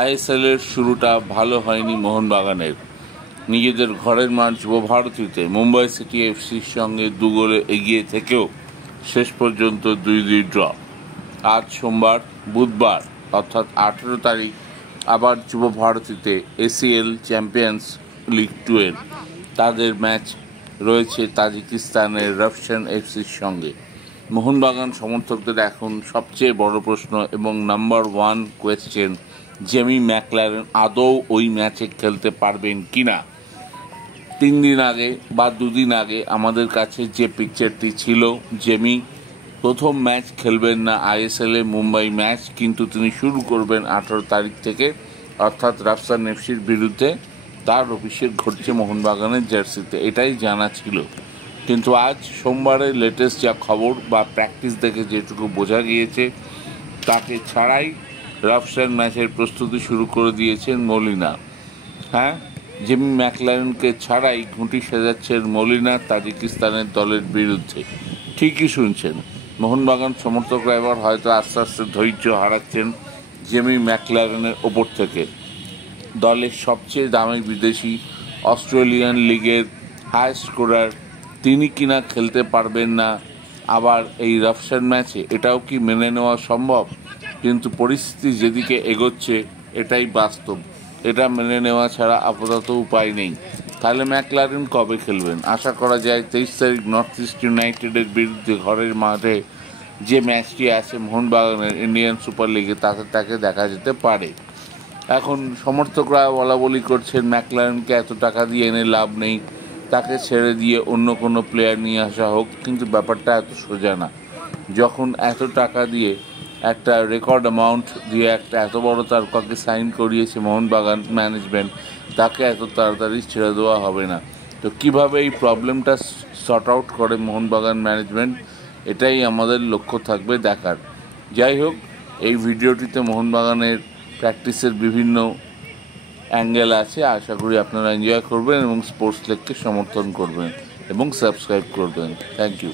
ISL এর শুরুটা ভালো হয়নি মোহনবাগানের। নিজেদের ঘরের মাঠ যুবভারতীতে মুম্বাই সিটি এফসির সঙ্গে 2 গোলে এগিয়ে থেকেও শেষ পর্যন্ত 2-2 ড্র। আজ সোমবার বুধবার অর্থাৎ 18 তারিখ আবার যুবভারতীতে এসিএল চ্যাম্পিয়ন্স লিগ 2 এর তাদের ম্যাচ রয়েছে তাজিকিস্তানের রফশন এফসির সঙ্গে। মোহনবাগান সমর্থকদের এখন সবচেয়ে বড় প্রশ্ন এবং নাম্বার 1 কোয়েশ্চেন, জেমি ম্যাকলারেন আদৌ ওই ম্যাচে খেলতে পারবেন কিনা। 3 দিন আগে বা 2 দিন আগে আমাদের কাছে যে পিকচারটি ছিল, জেমি প্রথম ম্যাচ খেলবেন না আইএসএল এ মুম্বাই ম্যাচ, কিন্তু তিনি শুরু করবেন 18 তারিখ থেকে অর্থাৎ রাফসান এফসির বিরুদ্ধে। তার অভিষেক ঘটছে মোহনবাগানের জার্সিতে, এটাই জানা ছিল। কিন্তু আজ সোমবারের লেটেস্ট যা খবর বা প্র্যাকটিস দেখে যেটুকু বোঝা গিয়েছে, তাকে ছাড়াই রাফসান ম্যাচের প্রস্তুতি শুরু করে দিয়েছেন মলিনা। জেমি ম্যাকলারেনকে ছাড়াই ঘুঁটি সাজাচ্ছেন মলিনা তাজিকিস্তানের দলের বিরুদ্ধে। ঠিকই শুনছেন, মোহনবাগান সমর্থকরা এবার হয়তো আস্তে আস্তে ধৈর্য হারাচ্ছেন জেমি ম্যাকলারেনের ওপর থেকে। দলের সবচেয়ে দামি বিদেশি, অস্ট্রেলিয়ান লিগের হাই স্কোরার, তিনি কিনা খেলতে পারবেন না আবার এই রাফসান ম্যাচে, এটাও কি মেনে নেওয়া সম্ভব? কিন্তু পরিস্থিতি যেদিকে এগোচ্ছে এটাই বাস্তব, এটা মেনে নেওয়া ছাড়া আপাতত উপায় নেই। তাহলে ম্যাকলারেন কবে খেলবেন? আশা করা যায় 23 তারিখ নর্থ ইস্ট ইউনাইটেডের বিরুদ্ধে ঘরের মাঠে যে ম্যাচটি আছে মোহনবাগানের ইন্ডিয়ান সুপার লিগে, তাতে তাকে দেখা যেতে পারে। এখন সমর্থকরা বলাবলি করছেন ম্যাকলারেনকে এত টাকা দিয়ে এনে লাভ নেই, তাকে ছেড়ে দিয়ে অন্য কোনো প্লেয়ার নিয়ে আসা হোক। কিন্তু ব্যাপারটা এত সোজা না। যখন এত টাকা দিয়ে একটা রেকর্ড অ্যামাউন্ট দিয়ে একটা এত বড় তারকাকে সাইন করিয়েছে মোহনবাগান ম্যানেজমেন্ট, তাকে এত তাড়াতাড়ি ছেড়ে দেওয়া হবে না। তো কিভাবে এই প্রবলেমটা সর্ট আউট করে মোহনবাগান ম্যানেজমেন্ট, এটাই আমাদের লক্ষ্য থাকবে দেখার। যাই হোক, এই ভিডিওটিতে মোহনবাগানের প্র্যাকটিসের বিভিন্ন অ্যাঙ্গেল আছে, আশা করি আপনারা এনজয় করবেন এবং স্পোর্টস লেগকে সমর্থন করবেন এবং সাবস্ক্রাইব করবেন। Thank you.